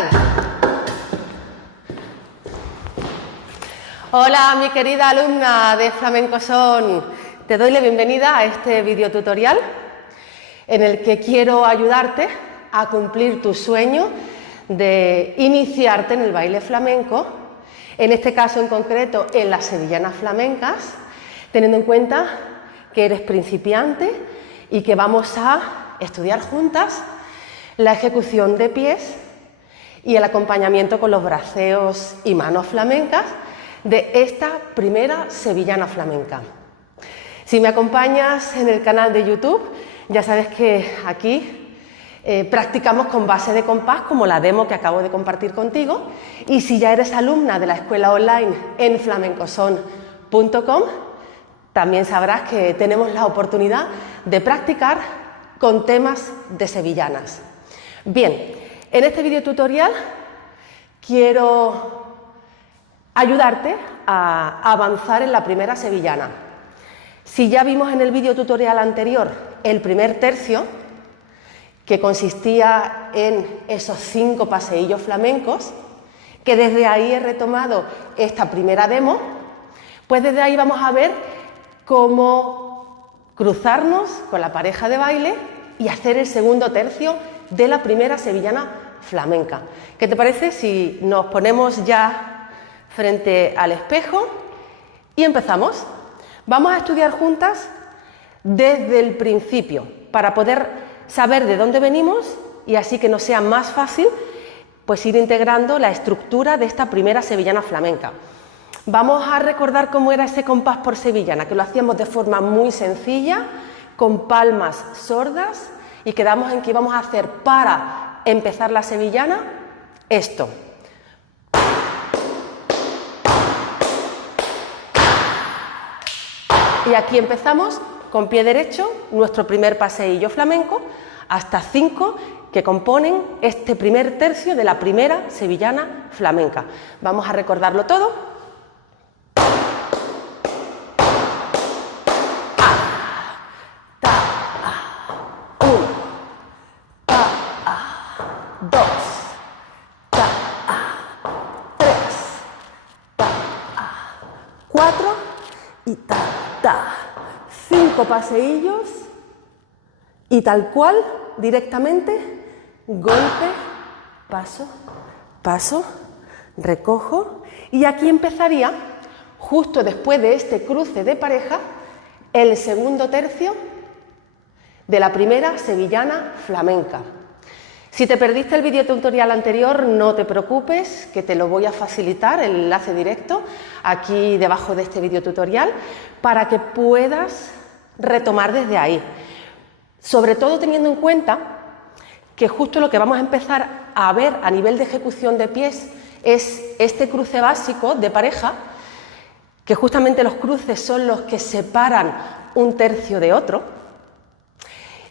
tal? Hola, mi querida alumna de Flamenco Son. Te doy la bienvenida a este video tutorial en el que quiero ayudarte a cumplir tu sueño de iniciarte en el baile flamenco, en este caso en concreto en las sevillanas flamencas, teniendo en cuenta que eres principiante y que vamos a estudiar juntas la ejecución de pies y el acompañamiento con los braceos y manos flamencas de esta primera sevillana flamenca. Si me acompañas en el canal de YouTube, ya sabes que aquí practicamos con base de compás, como la demo que acabo de compartir contigo, y si ya eres alumna de la escuela online en flamencoson.com, también sabrás que tenemos la oportunidad de practicar con temas de sevillanas. Bien, en este video tutorial quiero ayudarte a avanzar en la primera sevillana. Si ya vimos en el video tutorial anterior el primer tercio, que consistía en esos 5 paseillos flamencos, que desde ahí he retomado esta primera demo, pues desde ahí vamos a ver cómo cruzarnos con la pareja de baile y hacer el segundo tercio de la primera sevillana flamenca. ¿Qué te parece si nos ponemos ya frente al espejo y empezamos? Vamos a estudiar juntas desde el principio para poder saber de dónde venimos y así que nos sea más fácil pues ir integrando la estructura de esta primera sevillana flamenca. Vamos a recordar cómo era ese compás por sevillana, que lo hacíamos de forma muy sencilla, con palmas sordas, y quedamos en que íbamos a hacer para empezar la sevillana esto. Y aquí empezamos con pie derecho, nuestro primer paseillo flamenco, hasta 5 que componen este primer tercio de la primera sevillana flamenca. Vamos a recordarlo todo. 4 y ta, ta, 5 paseillos y tal cual, directamente, golpe, paso, paso, recojo, y aquí empezaría, justo después de este cruce de pareja, el segundo tercio de la primera sevillana flamenca. Si te perdiste el vídeo tutorial anterior, no te preocupes, que te lo voy a facilitar, el enlace directo, aquí debajo de este vídeo tutorial, para que puedas retomar desde ahí. Sobre todo teniendo en cuenta que justo lo que vamos a empezar a ver a nivel de ejecución de pies es este cruce básico de pareja, que justamente los cruces son los que separan un tercio de otro,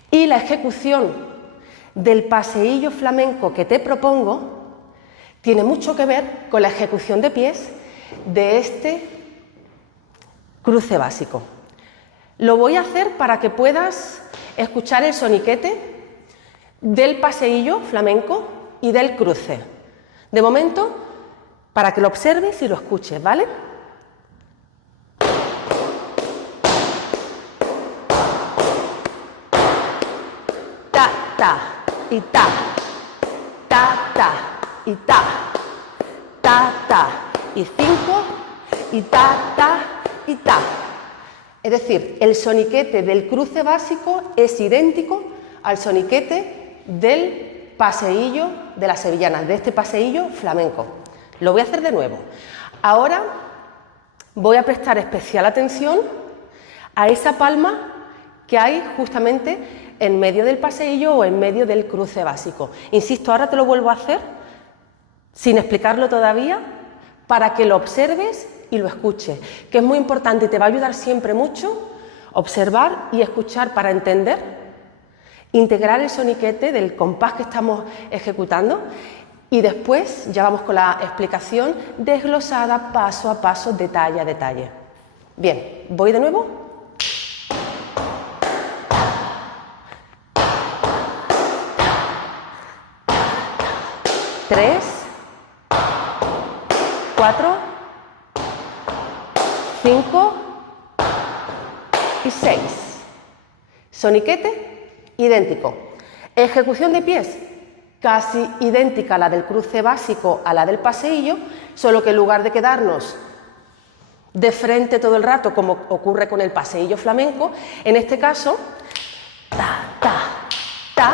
y la ejecución del paseillo flamenco que te propongo tiene mucho que ver con la ejecución de pies de este cruce básico. Lo voy a hacer para que puedas escuchar el soniquete del paseillo flamenco y del cruce. De momento, para que lo observes y lo escuches, ¿vale? Ta, ta. Y ta, ta, y ta, y 5, y ta, y ta. Es decir, el soniquete del cruce básico es idéntico al soniquete del paseillo de las sevillanas, de este paseillo flamenco. Lo voy a hacer de nuevo. Ahora voy a prestar especial atención a esa palma que hay justamente en medio del paseillo o en medio del cruce básico. Insisto, ahora te lo vuelvo a hacer, sin explicarlo todavía, para que lo observes y lo escuches, que es muy importante y te va a ayudar siempre mucho observar y escuchar para entender, integrar el soniquete del compás que estamos ejecutando y después ya vamos con la explicación desglosada paso a paso, detalle a detalle. Bien, voy de nuevo. 3, 4, 5 y 6. Soniquete idéntico. Ejecución de pies casi idéntica a la del cruce básico a la del paseillo, solo que en lugar de quedarnos de frente todo el rato como ocurre con el paseillo flamenco, en este caso ta, ta, ta,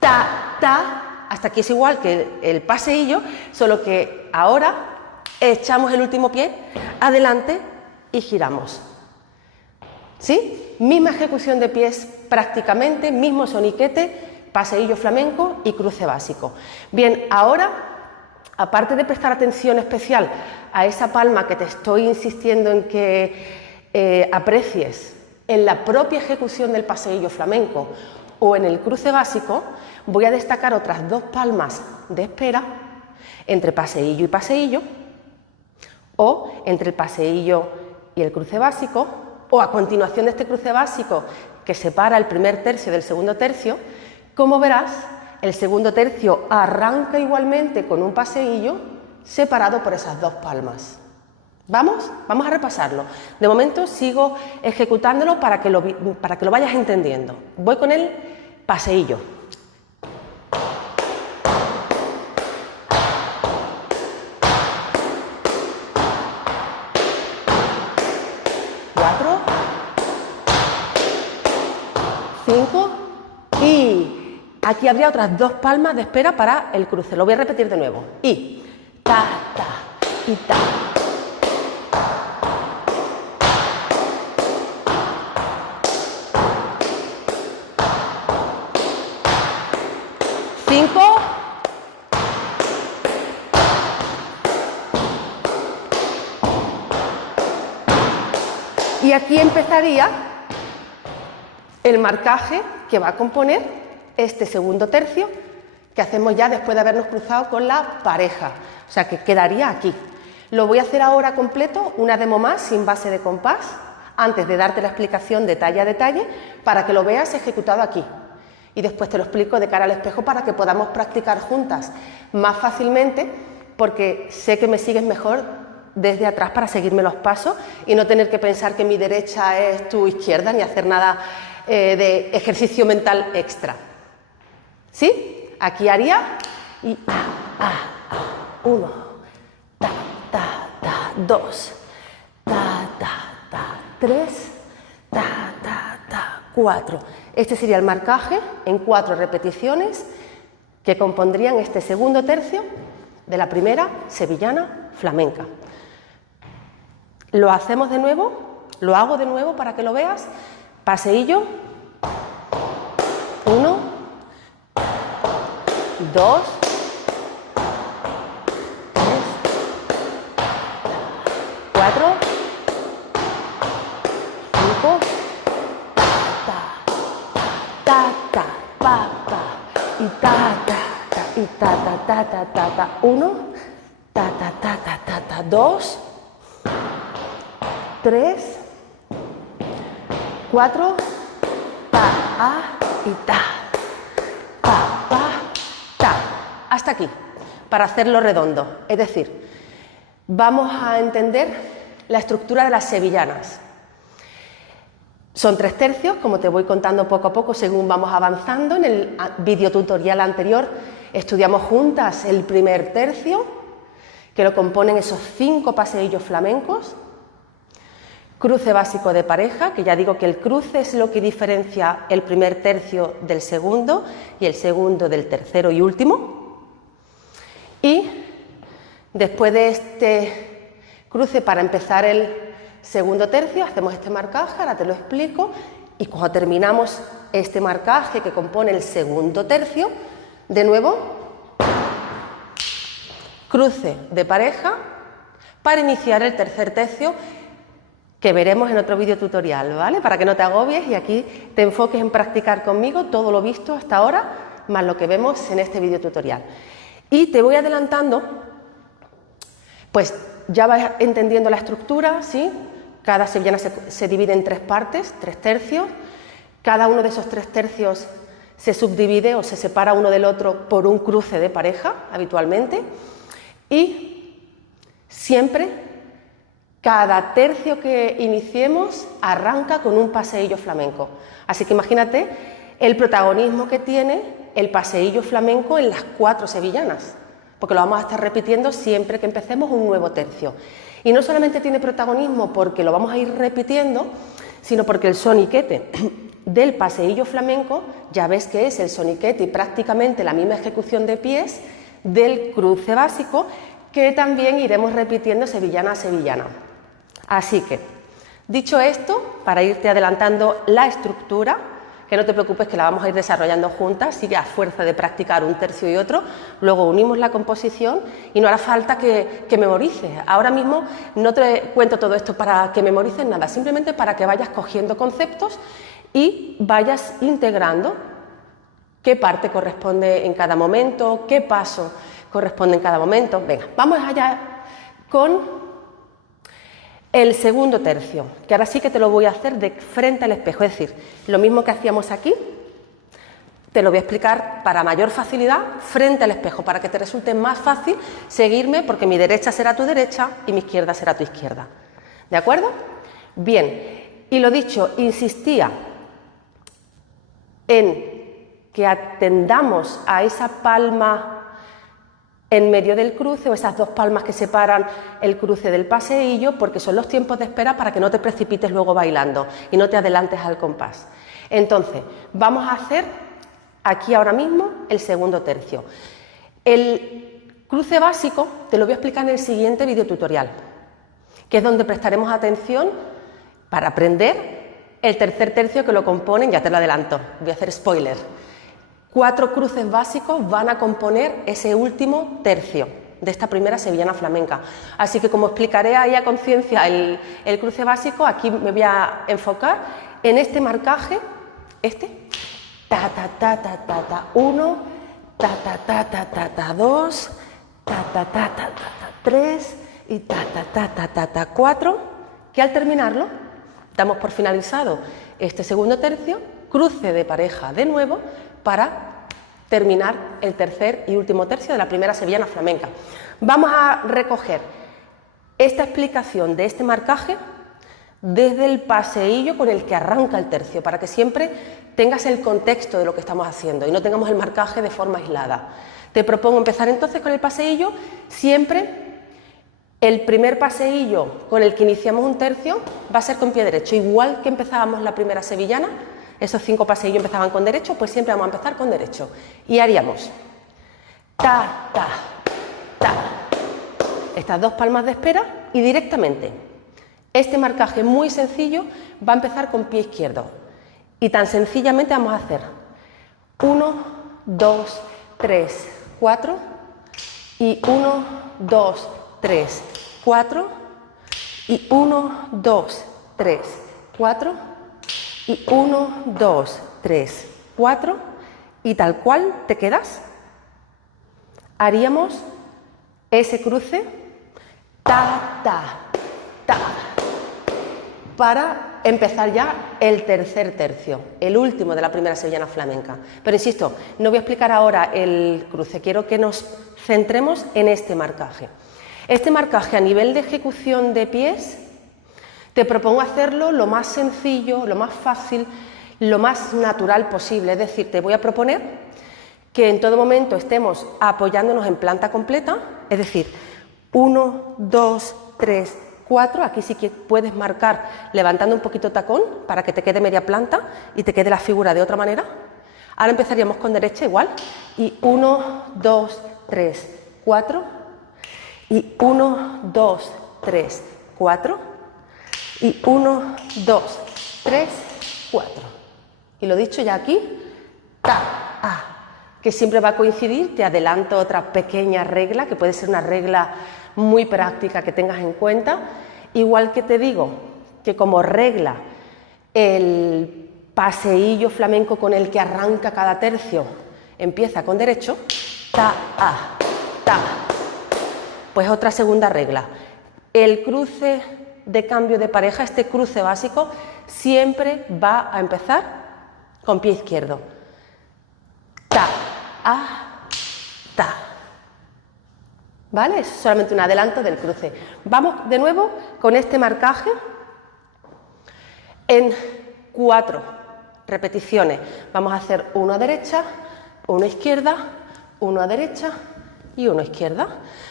ta, ta, hasta aquí es igual que el paseillo, solo que ahora echamos el último pie adelante y giramos. ¿Sí? Misma ejecución de pies prácticamente, mismo soniquete, paseillo flamenco y cruce básico. Bien, ahora, aparte de prestar atención especial a esa palma que te estoy insistiendo en que aprecies en la propia ejecución del paseillo flamenco o en el cruce básico, voy a destacar otras 2 palmas de espera entre paseillo y paseillo, o entre el paseillo y el cruce básico, o a continuación de este cruce básico que separa el primer tercio del segundo tercio. Como verás, el segundo tercio arranca igualmente con un paseillo separado por esas 2 palmas. ¿Vamos? Vamos a repasarlo. De momento sigo ejecutándolo para que lo vayas entendiendo. Voy con el paseillo. Aquí habría otras 2 palmas de espera para el cruce. Lo voy a repetir de nuevo. Y ta, ta, y ta. Y aquí empezaría el marcaje que va a componer este segundo tercio que hacemos ya después de habernos cruzado con la pareja, o sea que quedaría aquí. Lo voy a hacer ahora completo, una demo más sin base de compás, antes de darte la explicación detalle a detalle, para que lo veas ejecutado aquí. Y después te lo explico de cara al espejo para que podamos practicar juntas más fácilmente, porque sé que me sigues mejor desde atrás para seguirme los pasos y no tener que pensar que mi derecha es tu izquierda ni hacer nada de ejercicio mental extra. ¿Sí? Aquí haría y 1, ta, ta, ta, 2, ta, ta, ta, 3, ta, ta, ta, 4. Este sería el marcaje en 4 repeticiones que compondrían este segundo tercio de la primera sevillana flamenca. Lo hacemos de nuevo, lo hago de nuevo para que lo veas. Paseillo, 1, 2, 3, 4, 5, ta, ta, pa, pa, y ta, ta, ta, y ta, ta, ta, ta, ta, ta, 1, ta, ta, ta, ta, ta, ta, 2, 3, 4, pa, a, y ta, pa, pa, ta. Hasta aquí, para hacerlo redondo. Es decir, vamos a entender la estructura de las sevillanas. Son 3 tercios, como te voy contando poco a poco según vamos avanzando. En el videotutorial anterior estudiamos juntas el primer tercio, que lo componen esos 5 paseillos flamencos. Cruce básico de pareja, que ya digo que el cruce es lo que diferencia el primer tercio del segundo y el segundo del tercero y último. Y después de este cruce, para empezar el segundo tercio, hacemos este marcaje, ahora te lo explico, y cuando terminamos este marcaje que compone el segundo tercio, de nuevo, cruce de pareja para iniciar el tercer tercio, que veremos en otro vídeo tutorial, ¿vale? Para que no te agobies y aquí te enfoques en practicar conmigo todo lo visto hasta ahora, más lo que vemos en este vídeo tutorial. Y te voy adelantando, pues ya vas entendiendo la estructura, ¿sí? Cada sevillana se divide en 3 partes, 3 tercios. Cada uno de esos 3 tercios se subdivide o se separa uno del otro por un cruce de pareja, habitualmente, y siempre, cada tercio que iniciemos arranca con un paseillo flamenco. Así que imagínate el protagonismo que tiene el paseillo flamenco en las 4 sevillanas, porque lo vamos a estar repitiendo siempre que empecemos un nuevo tercio. Y no solamente tiene protagonismo porque lo vamos a ir repitiendo, sino porque el soniquete del paseillo flamenco, ya ves que es el soniquete y prácticamente la misma ejecución de pies del cruce básico, que también iremos repitiendo sevillana a sevillana. Así que, dicho esto, para irte adelantando la estructura, que no te preocupes que la vamos a ir desarrollando juntas, sigue a fuerza de practicar un tercio y otro, luego unimos la composición y no hará falta que memorices. Ahora mismo no te cuento todo esto para que memorices nada, simplemente para que vayas cogiendo conceptos y vayas integrando qué parte corresponde en cada momento, qué paso corresponde en cada momento. Venga, vamos allá con el segundo tercio, que ahora sí que te lo voy a hacer de frente al espejo, es decir, lo mismo que hacíamos aquí, te lo voy a explicar para mayor facilidad frente al espejo, para que te resulte más fácil seguirme, porque mi derecha será tu derecha y mi izquierda será tu izquierda. ¿De acuerdo? Bien, y lo dicho, insistía en que atendamos a esa palma en medio del cruce, o esas 2 palmas que separan el cruce del paseillo, porque son los tiempos de espera para que no te precipites luego bailando y no te adelantes al compás. Entonces, vamos a hacer aquí ahora mismo el segundo tercio. El cruce básico te lo voy a explicar en el siguiente videotutorial, que es donde prestaremos atención para aprender el tercer tercio que lo componen, ya te lo adelanto, voy a hacer spoiler. 4 cruces básicos van a componer ese último tercio de esta primera sevillana flamenca. Así que como explicaré ahí a conciencia el cruce básico, aquí me voy a enfocar en este marcaje, ta ta ta ta ta ta 1, ta ta ta ta ta ta 2, ta ta ta ta ta 3 y ta ta ta ta ta ta 4, que al terminarlo damos por finalizado este segundo tercio, cruce de pareja de nuevo, para terminar el tercer y último tercio de la primera sevillana flamenca. Vamos a recoger esta explicación de este marcaje desde el paseillo con el que arranca el tercio, para que siempre tengas el contexto de lo que estamos haciendo y no tengamos el marcaje de forma aislada. Te propongo empezar entonces con el paseillo, siempre el primer paseillo con el que iniciamos un tercio va a ser con pie derecho, igual que empezábamos la primera sevillana. Esos 5 paseillos empezaban con derecho, pues siempre vamos a empezar con derecho. Y haríamos ta, ta, ta. Estas 2 palmas de espera y directamente este marcaje muy sencillo va a empezar con pie izquierdo. Y tan sencillamente vamos a hacer 1, 2, 3, 4 y 1, 2, 3, 4 y 1, 2, 3, 4 y 1, 2, 3, 4 y tal cual te quedas. Haríamos ese cruce ta, ta, ta, para empezar ya el tercer tercio, el último de la primera sevillana flamenca. Pero insisto, no voy a explicar ahora el cruce, quiero que nos centremos en este marcaje. Este marcaje a nivel de ejecución de pies, te propongo hacerlo lo más sencillo, lo más fácil, lo más natural posible. Es decir, te voy a proponer que en todo momento estemos apoyándonos en planta completa, es decir, 1, 2, 3, 4, aquí sí que puedes marcar levantando un poquito tacón para que te quede media planta y te quede la figura de otra manera. Ahora empezaríamos con derecha igual, y 1, 2, 3, 4, y 1, 2, 3, 4, y 1, 2, 3, 4. Y lo dicho ya aquí, ta, a, que siempre va a coincidir. Te adelanto otra pequeña regla, que puede ser una regla muy práctica que tengas en cuenta. Igual que te digo que como regla el paseillo flamenco con el que arranca cada tercio empieza con derecho, ta, a, ta. Pues otra segunda regla, el cruce de cambio de pareja, este cruce básico, siempre va a empezar con pie izquierdo. ta. ¿Vale? Es solamente un adelanto del cruce. Vamos de nuevo con este marcaje en 4 repeticiones. Vamos a hacer 1 a derecha, 1 a izquierda, 1 a derecha y 1 a izquierda.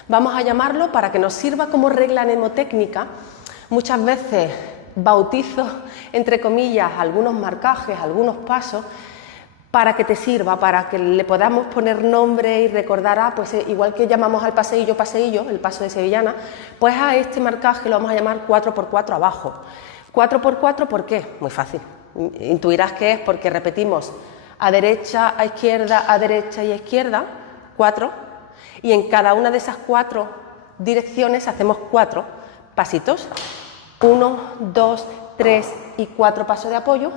Vamos a llamarlo, para que nos sirva como regla mnemotécnica, muchas veces bautizo, entre comillas, algunos marcajes, algunos pasos, para que te sirva, para que le podamos poner nombre y recordar, pues igual que llamamos al paseillo, paseillo, el paso de sevillana, pues a este marcaje lo vamos a llamar 4×4 abajo. 4×4, ¿por qué? Muy fácil. Intuirás que es porque repetimos a derecha, a derecha y a izquierda, 4, y en cada una de esas 4 direcciones hacemos 4 pasitos. 1, 2, 3 y 4 pasos de apoyo,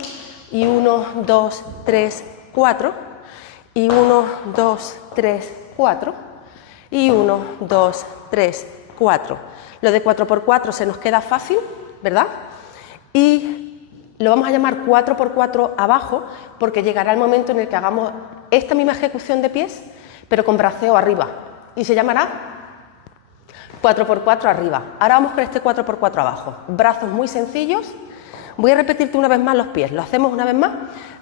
y 1, 2, 3, 4, y 1, 2, 3, 4, y 1, 2, 3, 4. Lo de 4×4 se nos queda fácil, ¿verdad? Y lo vamos a llamar 4×4 abajo, porque llegará el momento en el que hagamos esta misma ejecución de pies, pero con braceo arriba, y se llamará 4×4 arriba. Ahora vamos con este 4×4 abajo. Brazos muy sencillos. Voy a repetirte una vez más los pies. Lo hacemos una vez más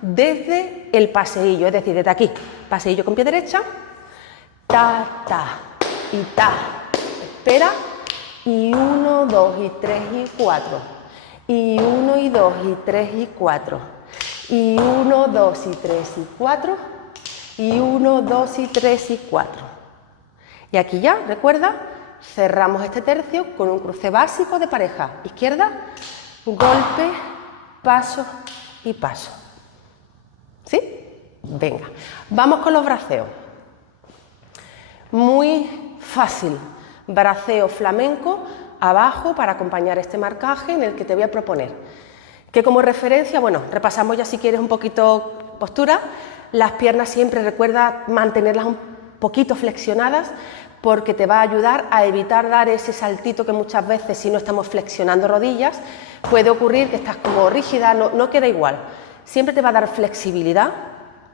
desde el paseillo, es decir, desde aquí. Paseillo con pie derecha. Ta, ta y ta. Espera. Y 1, 2 y 3 y 4. Y 1 y 2 y 3 y 4. Y 1, 2 y 3 y 4. Y 1, 2 y 3 y 4. Y aquí ya, recuerda, cerramos este tercio con un cruce básico de pareja. Izquierda, golpe, paso y paso. ¿Sí? Venga, vamos con los braceos. Muy fácil. Braceo flamenco abajo para acompañar este marcaje en el que te voy a proponer. Que como referencia, bueno, repasamos ya si quieres un poquito postura. Las piernas siempre recuerda mantenerlas un poquito flexionadas, porque te va a ayudar a evitar dar ese saltito que muchas veces, si no estamos flexionando rodillas, puede ocurrir que estás como rígida, no queda igual. Siempre te va a dar flexibilidad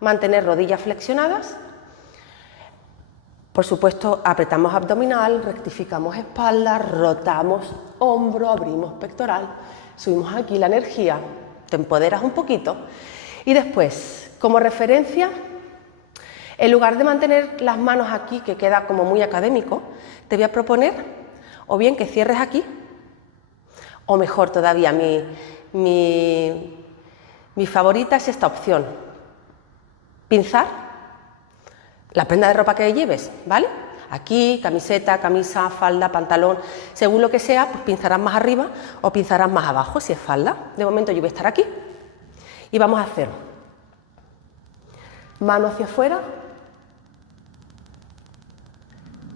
mantener rodillas flexionadas. Por supuesto, apretamos abdominal, rectificamos espalda, rotamos hombro, abrimos pectoral, subimos aquí la energía, te empoderas un poquito. Y después, como referencia, en lugar de mantener las manos aquí, que queda como muy académico, te voy a proponer o bien que cierres aquí, o mejor todavía, mi favorita es esta opción. Pinzar la prenda de ropa que lleves, ¿vale? Aquí, camiseta, camisa, falda, pantalón, según lo que sea, pues pinzarás más arriba o pinzarás más abajo si es falda. De momento yo voy a estar aquí y vamos a hacer mano hacia afuera.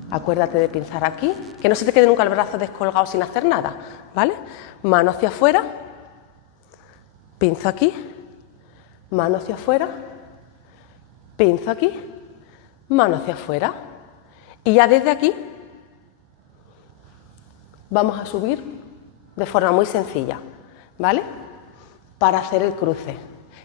Acuérdate de pinzar aquí, que no se te quede nunca el brazo descolgado sin hacer nada, ¿vale? Mano hacia afuera, pinzo aquí, mano hacia afuera, pinzo aquí, mano hacia afuera. Y ya desde aquí vamos a subir de forma muy sencilla, ¿vale? Para hacer el cruce.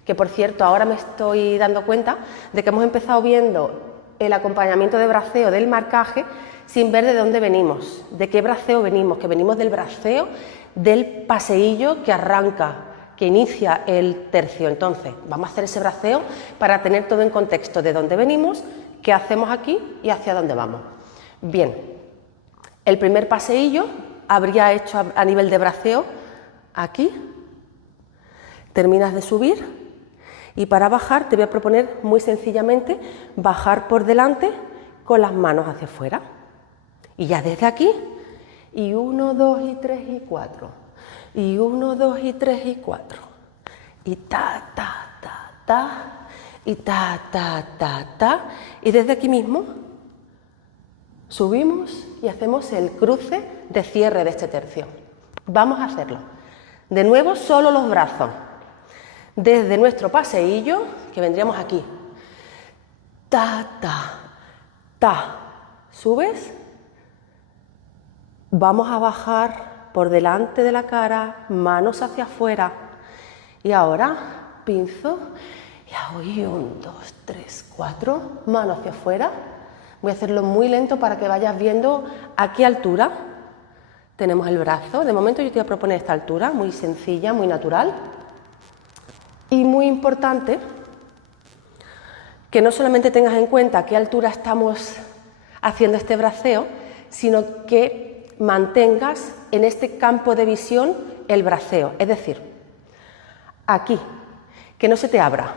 Que por cierto, ahora me estoy dando cuenta de que hemos empezado viendo el acompañamiento de braceo del marcaje sin ver de dónde venimos, de qué braceo venimos, que venimos del braceo del paseillo que arranca, que inicia el tercio. Entonces, vamos a hacer ese braceo para tener todo en contexto de dónde venimos, qué hacemos aquí y hacia dónde vamos. Bien, el primer paseillo habría hecho a nivel de braceo aquí, terminas de subir. Y para bajar te voy a proponer muy sencillamente bajar por delante con las manos hacia afuera. Y ya desde aquí, y 1, 2 y 3 y 4. Y 1, 2 y 3 y 4. Y ta, ta, ta, ta. Y ta, ta, ta, ta. Y desde aquí mismo subimos y hacemos el cruce de cierre de este tercio. Vamos a hacerlo. De nuevo, solo los brazos. Desde nuestro paseillo, que vendríamos aquí. Ta, ta, ta. Subes. Vamos a bajar por delante de la cara, manos hacia afuera. Y ahora pinzo Y hago 1, 2, 3, 4, mano hacia afuera. Voy a hacerlo muy lento para que vayas viendo a qué altura tenemos el brazo. De momento yo te voy a proponer esta altura, muy sencilla, muy natural. Y muy importante que no solamente tengas en cuenta a qué altura estamos haciendo este braceo, sino que mantengas en este campo de visión el braceo, es decir, aquí, que no se te abra,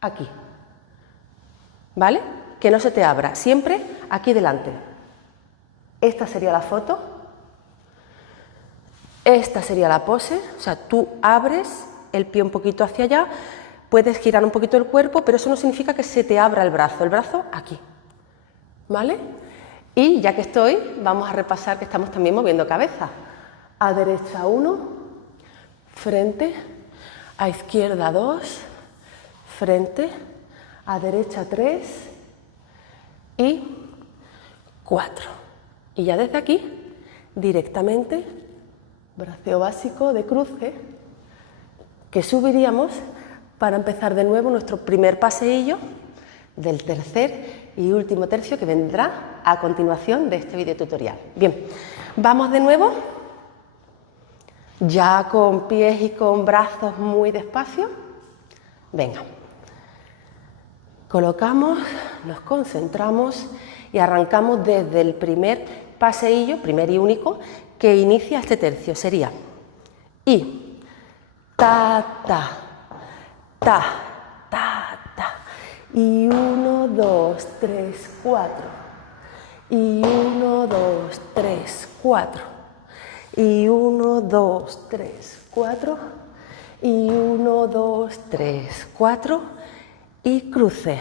aquí, ¿vale? Que no se te abra, siempre aquí delante. Esta sería la foto, esta sería la pose, o sea, tú abres el pie un poquito hacia allá, puedes girar un poquito el cuerpo, pero eso no significa que se te abra el brazo aquí, ¿vale? Y ya que estoy, vamos a repasar que estamos también moviendo cabeza. A derecha 1, frente, a izquierda 2, frente, a derecha 3 y 4. Y ya desde aquí, directamente, braceo básico de cruce, que subiríamos para empezar de nuevo nuestro primer paseillo del tercer y último tercio que vendrá a continuación de este video tutorial. Bien, vamos de nuevo, ya con pies y con brazos muy despacio. Venga, colocamos, nos concentramos y arrancamos desde el primer paseillo, primer y único, que inicia este tercio. Sería y, ta, ta, ta, ta, ta. Y 1, 2, 3, 4. Y 1, 2, 3, 4. Y 1, 2, 3, 4. Y 1, 2, 3, 4. Y cruce.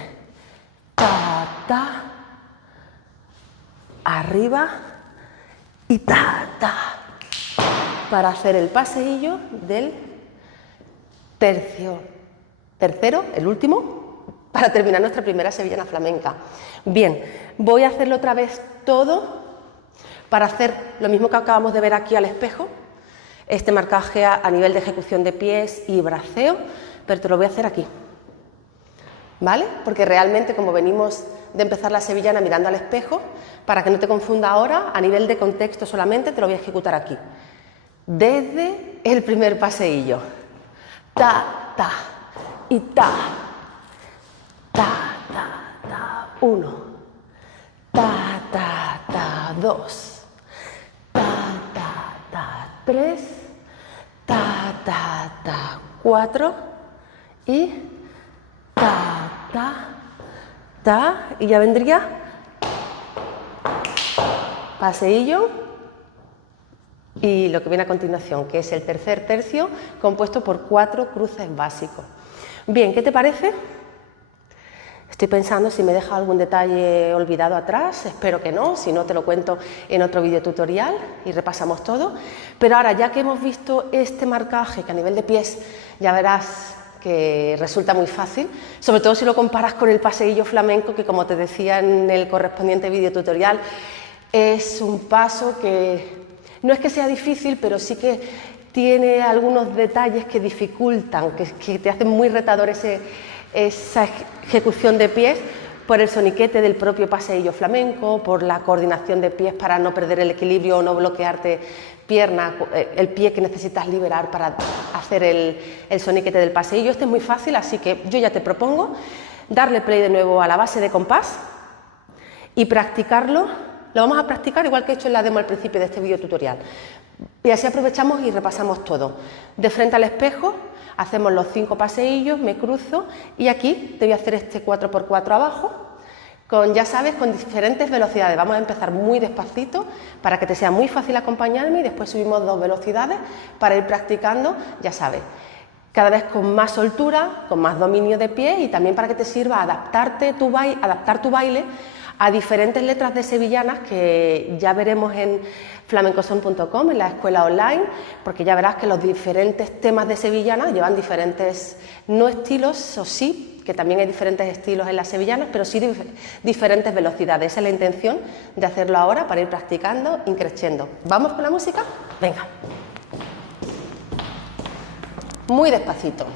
Ta, ta. Arriba. Y ta, ta. Para hacer el paseillo del tercero, el último, para terminar nuestra primera sevillana flamenca. Bien, voy a hacerlo otra vez todo para hacer lo mismo que acabamos de ver aquí al espejo, este marcaje a nivel de ejecución de pies y braceo, pero te lo voy a hacer aquí, ¿vale? Porque realmente, como venimos de empezar la sevillana mirando al espejo, para que no te confunda ahora, a nivel de contexto solamente te lo voy a ejecutar aquí, desde el primer paseillo. Ta, ta, y ta. Ta, ta, ta, 1, ta, ta, ta, 2, ta, ta, ta, 3, ta, ta, ta, 4 y ta, ta, y ya vendría paseillo y lo que viene a continuación, que es el tercer tercio compuesto por 4 cruces básicos. Bien, ¿qué te parece? Estoy pensando si me deja algún detalle olvidado atrás, espero que no, si no te lo cuento en otro vídeo tutorial y repasamos todo. Pero ahora, ya que hemos visto este marcaje, que a nivel de pies ya verás que resulta muy fácil, sobre todo si lo comparas con el paseillo flamenco, que como te decía en el correspondiente vídeo tutorial, es un paso que no es que sea difícil, pero sí que tiene algunos detalles que dificultan, que te hacen muy retador esa ejecución de pies, por el soniquete del propio paseillo flamenco, por la coordinación de pies para no perder el equilibrio o no bloquearte pierna, el pie que necesitas liberar para hacer el soniquete del paseillo. Este es muy fácil, así que yo ya te propongo darle play de nuevo a la base de compás y practicarlo. Lo vamos a practicar igual que he hecho en la demo al principio de este vídeo tutorial. Y así aprovechamos y repasamos todo. De frente al espejo, hacemos los 5 paseillos, me cruzo y aquí te voy a hacer este 4×4 abajo, ya sabes, con diferentes velocidades. Vamos a empezar muy despacito para que te sea muy fácil acompañarme y después subimos 2 velocidades para ir practicando, ya sabes, cada vez con más soltura, con más dominio de pie y también para que te sirva adaptar tu baile a diferentes letras de sevillanas que ya veremos en flamencoson.com, en la escuela online, porque ya verás que los diferentes temas de sevillanas llevan diferentes, no estilos, o sí, que también hay diferentes estilos en las sevillanas, pero sí diferentes velocidades. Esa es la intención de hacerlo ahora para ir practicando, increciendo. ¿Vamos con la música? Venga. Muy despacito.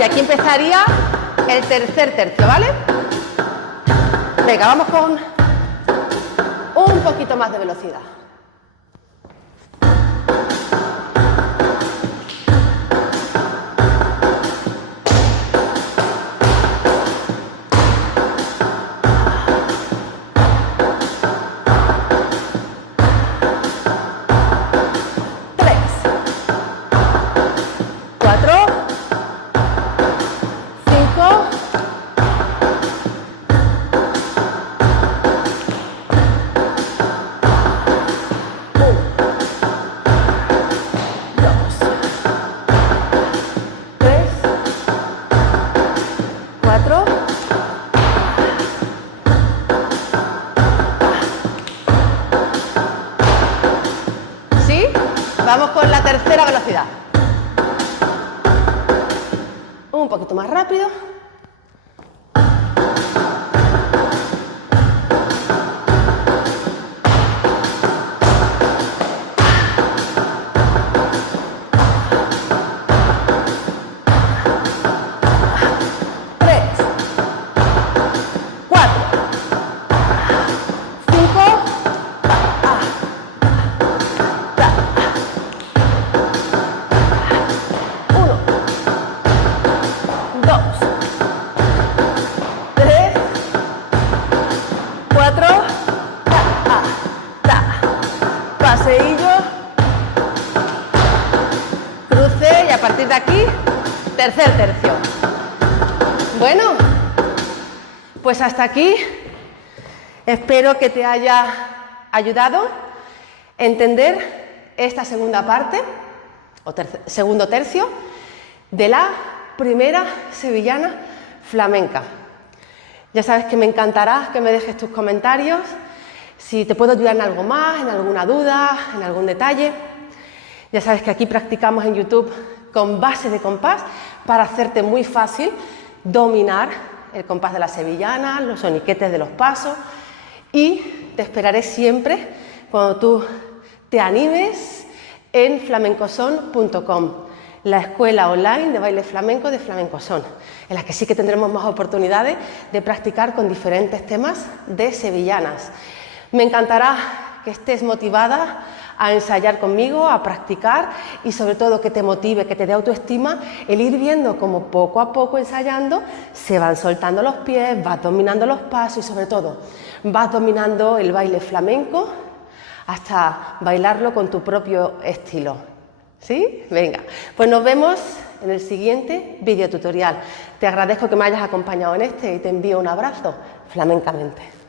Y aquí empezaría el tercer tercio, ¿vale? Venga, vamos con un poquito más de velocidad. Vamos con la tercera velocidad. Un poquito más rápido. Cruce y a partir de aquí, tercer tercio. Bueno, pues hasta aquí. Espero que te haya ayudado a entender esta segunda parte, o segundo tercio, de la primera sevillana flamenca. Ya sabes que me encantará que me dejes tus comentarios, si te puedo ayudar en algo más, en alguna duda, en algún detalle. Ya sabes que aquí practicamos en YouTube con base de compás para hacerte muy fácil dominar el compás de la sevillana, los soniquetes de los pasos, y te esperaré siempre cuando tú te animes en flamencoson.com, la escuela online de baile flamenco de Flamencoson, en la que sí que tendremos más oportunidades de practicar con diferentes temas de sevillanas. Me encantará que estés motivada a ensayar conmigo, a practicar y sobre todo que te motive, que te dé autoestima el ir viendo cómo poco a poco ensayando se van soltando los pies, vas dominando los pasos y sobre todo vas dominando el baile flamenco hasta bailarlo con tu propio estilo. ¿Sí? Venga, pues nos vemos en el siguiente video tutorial. Te agradezco que me hayas acompañado en este y te envío un abrazo flamencamente.